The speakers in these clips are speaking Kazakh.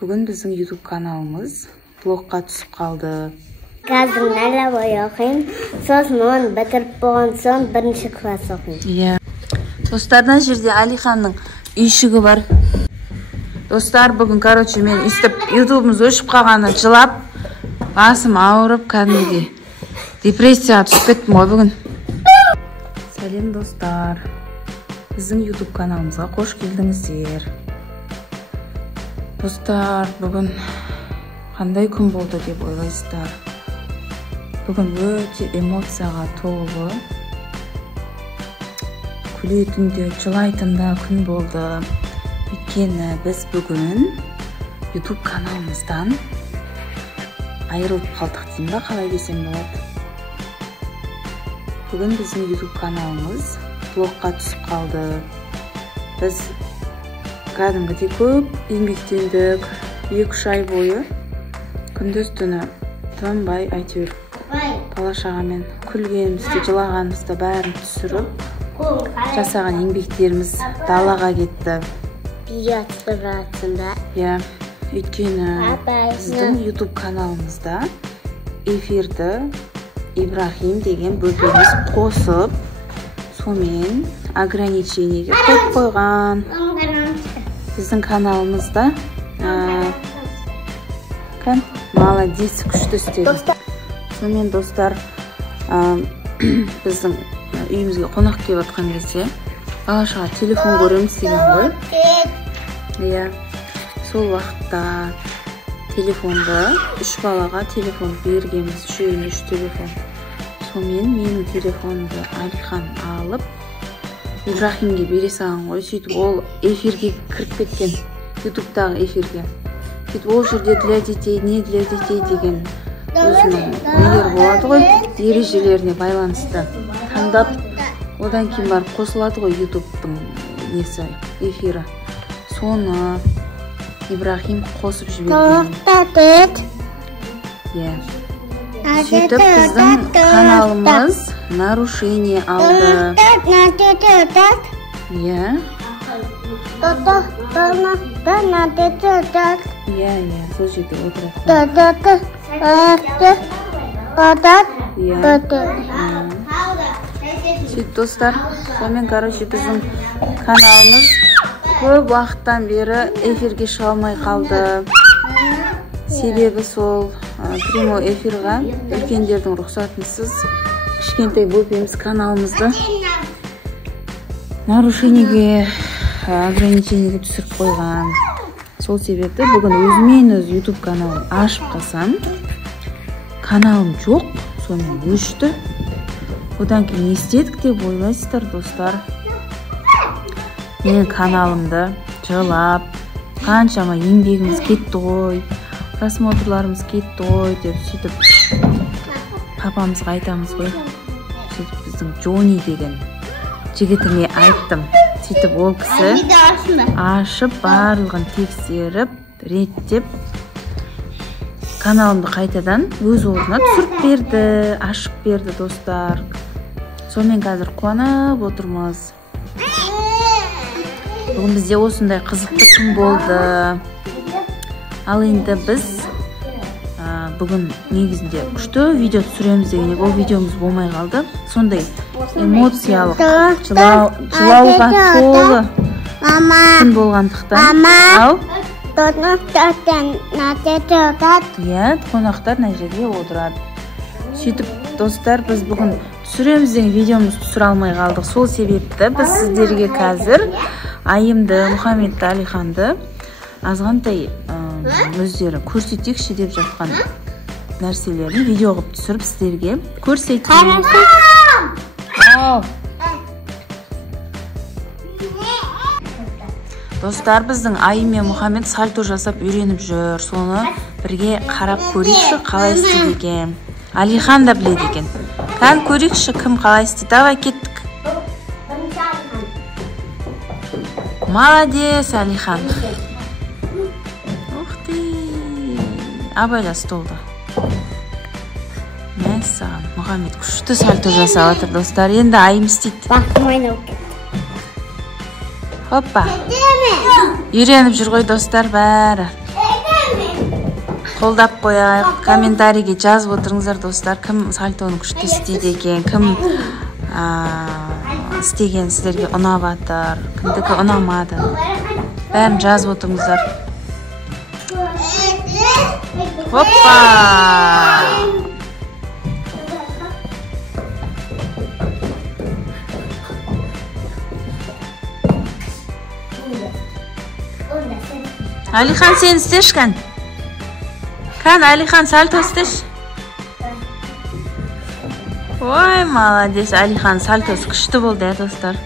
Бүгін біздің YouTube каналымыз блогқа түсіп қалды. Қазір нәлі бой оқимын, сосын оны бітіріп болған соң бірінші класс оқимын. Иә. Достардан жерде Алиханның үйшігі бар. Достар, бүгін, мен үстіп YouTube'ымыз өшіп қалғаны жылап, басым ауырып, кәдімгі депрессияға түсіп кеттім ғой бүгін. Сәлем достар. Біздің YouTube каналымызға қош келдіңіздер. Достар, бүгін қандай күн болды деп ойлайсыздар? Бүгін өте эмоцияға толы, күлетін де, жылайтын да күн болды. Өйткені біз бүгін YouTube каналымыздан айырылып қалдық деймін ба, қалай десем болады. Бүгін біздің YouTube каналымыз блогқа түсіп қалды. Біз кәдімгідей көп еңбектендік, 2-3 ай бойы күндіз түні тынбай әйтеуір бала-шағамен күлгенімізді, жылағанымызды бәрін түсіріп, жасаған еңбектеріміз далаға кетті. Видео түсіріп жатырсың ба? Иә, өйткені біздің YouTube каналымызда эфирді Ибрахим деген бөпеміз қосып, сонымен ограничениеге қойып қойған. Біздің каналымызда молодец, күшті істеді. Сонымен достар, біздің үйімізге қонақ келіп жатқан кезде бала-шаға телефон көреміз деген ғой. Иә, сол уақытта телефонды 3 балаға телефон бергенбіз, 3 телефон. Сонымен менің телефонымды Алихан алып Ибрахимге бере салған ғой. Сөйтіп ол эфирге кіріп кеткен, ютубтағы эфирге. Сөйтіп ол жерде для детей, не для детей деген өзінің нелер болады ғой, ережелеріне байланысты таңдап, одан кейін барып қосылады ғой ютубтың несі, эфирі. Соны Ибрахим қосып жіберген. Иә. Сөйтіп біздің каналымыз нарушение алды. Иә. Иә, сол жерде отырады. Сөйтіп достар, сонымен біздің каналымыз көп уақыттан бері эфирге шыға алмай қалды. Себебі сол прямой эфирға үлкендердің рұқсатынсыз кішкентай бөпеміз каналымызды нарушениеге, ограничениеге түсіріп қойған. Сол себепті бүгін өзімен өз YouTube каналын ашып қалсам, каналым жоқ, сонымен өшті. Одан кейін не істедік деп ойлайсыздар, достар? Менің каналымды жылап, қаншама еңбегіміз кетті ғой, просмотрларымыз кетті ғой деп сөйтіп папамызға айтамыз ғой. Сөйтіп біздің Джони деген жігітіме айттым. Сөйтіп ол кісі ашып, барлығын тексеріп, реттеп, каналымды қайтадан өз орнына түсіріп берді, ашып берді, достар. Сонымен қазір қуанып отырмыз. Бүгін бізде осындай қызықты күн болды. Ал енді біз бүгін негізінде күшті видео түсіреміз дегенде, ол видеомыз болмай қалды. Сондай эмоциялық, жылауға толы күн болғандықтан. Иә, қонақтар мына жерге отырады. Сөйтіп, достар, біз бүгін түсіреміз деген видеомыз түсіре алмай қалдық. Сол себепті біз сіздерге қазір Айымды, Мұхаммедті, Алиханды азғантай өздері көрсетекші деп жатқан нәрселерін видео қылып түсіріп сіздерге көрсетейін. Достар, біздің Айым мен Мұхаммед сальто жасап үйреніп жүр. Соны бірге қарап көрейікші, қалай істейді екен. Алихан да біледі екен. Кән көрейікші, кім қалай істейді. Давай кеттік. Молодец, Алихан. Ух ты. Абайла столда. Мәссаған, Мұхаммед күшті сальто жасап отыр, достар. Енді Айым істейді. Бақтым ойнау. Hoppa. Үйреніп жүр ғой достар бәрі. колдап кояйык. Комментарийге жазып отуруңуздар достар. Ким сальтону күчтүү истейт экен, ким истеген силерге унабатыр, кимдики унамады. Бәрін жазып отуруңуздар. Hoppa! Алихан сен істеш кән? Кән Алихан сальто істеш? Ой, молодец. Алихан сальтосы күшті болды, достар.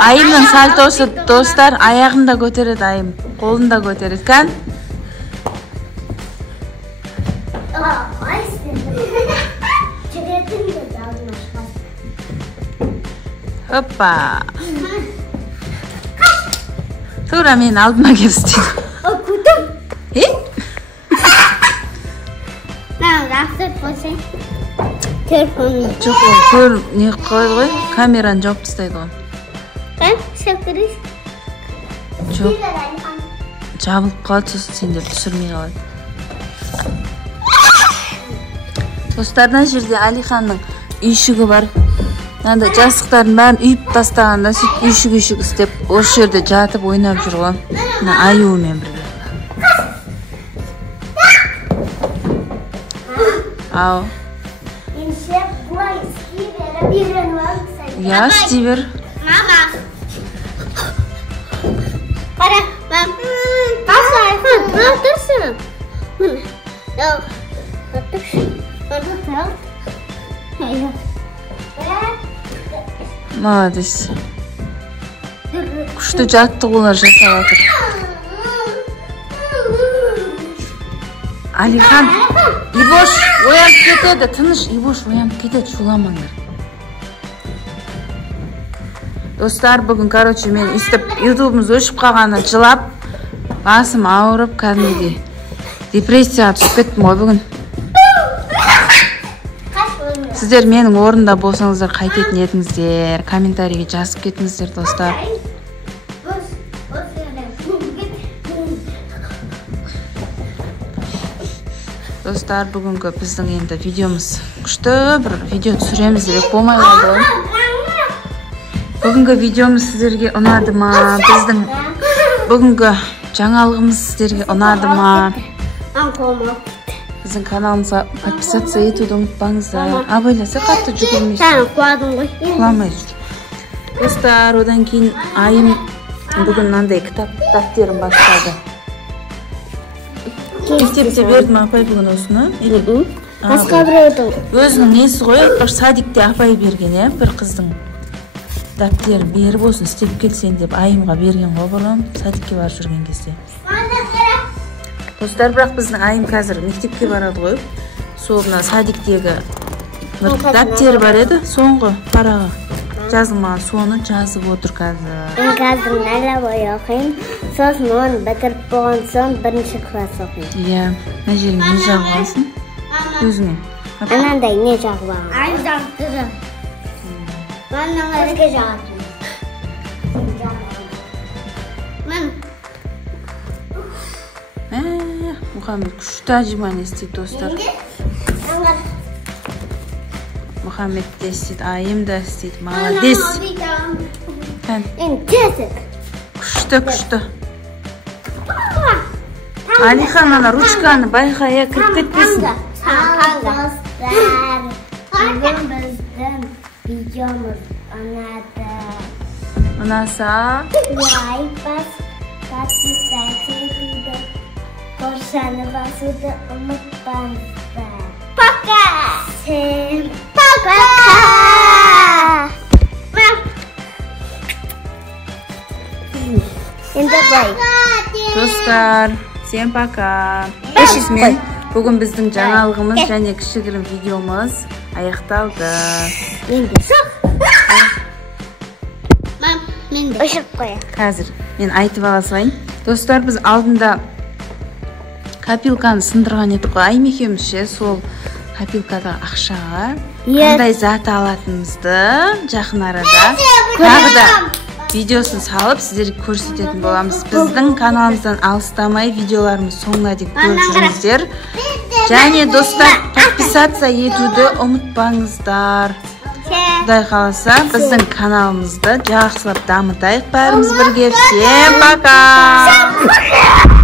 Айымның сальтосы достар, аяғында көтереді айым, қолында көтереді кән? Hoppa. Тура мен алдыма кеп істейді. Көтім. Телефон. Жоқ, көр не қойды ғой, камераны жауып тастайды ғой. Шәкіріс. Жоқ, жабылып қалады, сосын сендер түсірмей қалады. Достардан жерде Алиханның үйшігі бар. Нанда жастықтарын бәрін үйіп тастағанда сөйтіп үйшік істеп, осы жерде жатып ойнап жүр ғой. Аюымен бірге. Ау. Я істей бер. Мама. Қара, мам. Қасы Айхан, отырсын. Молодец. Күшті жаттығулар жасап жатыр. Алихан, Ибош оянып кетеді, тыныш, Ибош оянып кетеді, шуламаңдар. Достар, бүгін, мен істеп, ютубымыз өшіп қалғаны жылап, басым ауырып, кәдімгідей депрессияға түсіп кеттім ғой бүгін. Сіздер менің орында болсаңыздар қайтетін едіңіздер, комментарийге жазып кетіңіздер, достар. Достар, бүгінгі біздің енді видеомыз күшті бір видео түсіреміз деп болмай қалды. Бүгінгі видеомыз сіздерге ұнады ма? Біздің бүгінгі жаңалығымыз сіздерге ұнады ма? Біздің каналымызға подписаться етуді ұмытпаңыздар. Абайласа қатты жүгірмейсің. Құламай жүр. Достар, одан кейін айым бүгін мынандай кітаптерін бастады. Мектепте бердім апай бүгін осыны. Басқа біреудің. Өзінің несі ғой, бір садикте апай берген, бір қыздың кітаптерін беріп осыны істеп келсен деп айымға берген ғой бұрын, садикке барып жүрген кезде. Достар, бірақ біздің айым қазір мектепке барады ғой. Сол мына садиктегі бір кітаптері бар еді, соңғы параға жазылмаған, соны жазып отыр қазір. Мен қазір нәлі оқимын, сосын оны бітіріп болған соң бірінші класс оқимын. Иә, мына жерің не жағып алсын? Өзіңе. Анандай не жағып алған? Айым жағып тұрды. Мен өзге жағатым. Мұхаммед күшті ажиманы істейді, достар. Мұхаммед де істейді, айым да істейді. Молодец. Күшті. Алихан, ана ручканы байқая кіріп кетпесін. Достар, бүгін біздің видеомыз ұнады. Ұнаса? Лайк бас, подписаться етуді, қоршаны басуды ұмытпаңыздар. Пока! Всем пока! Енді бай. Достар, всем пока. Бүгін біздің жаңалығымыз және кішігірім видеомыз аяқталды. Енді шық. Мен де ұшып қоя. Қазір мен айтып ала салайын. Достар, біз алдында копилканы сындырған едік қой. Айым екеуміз ше, сол копилкадағы ақшаға қандай зат алатынымызды жақын арада тағы да видеосын салып сіздерге көрсететін боламыз. Біздің каналымыздан алыстамай видеоларымыз соңына дейін көріп жүріңіздер. Және достар, подписаться етуді ұмытпаңыздар. Құдай қаласа, біздің каналымызды жақсылап дамытайық бәріміз бірге. Всем пока!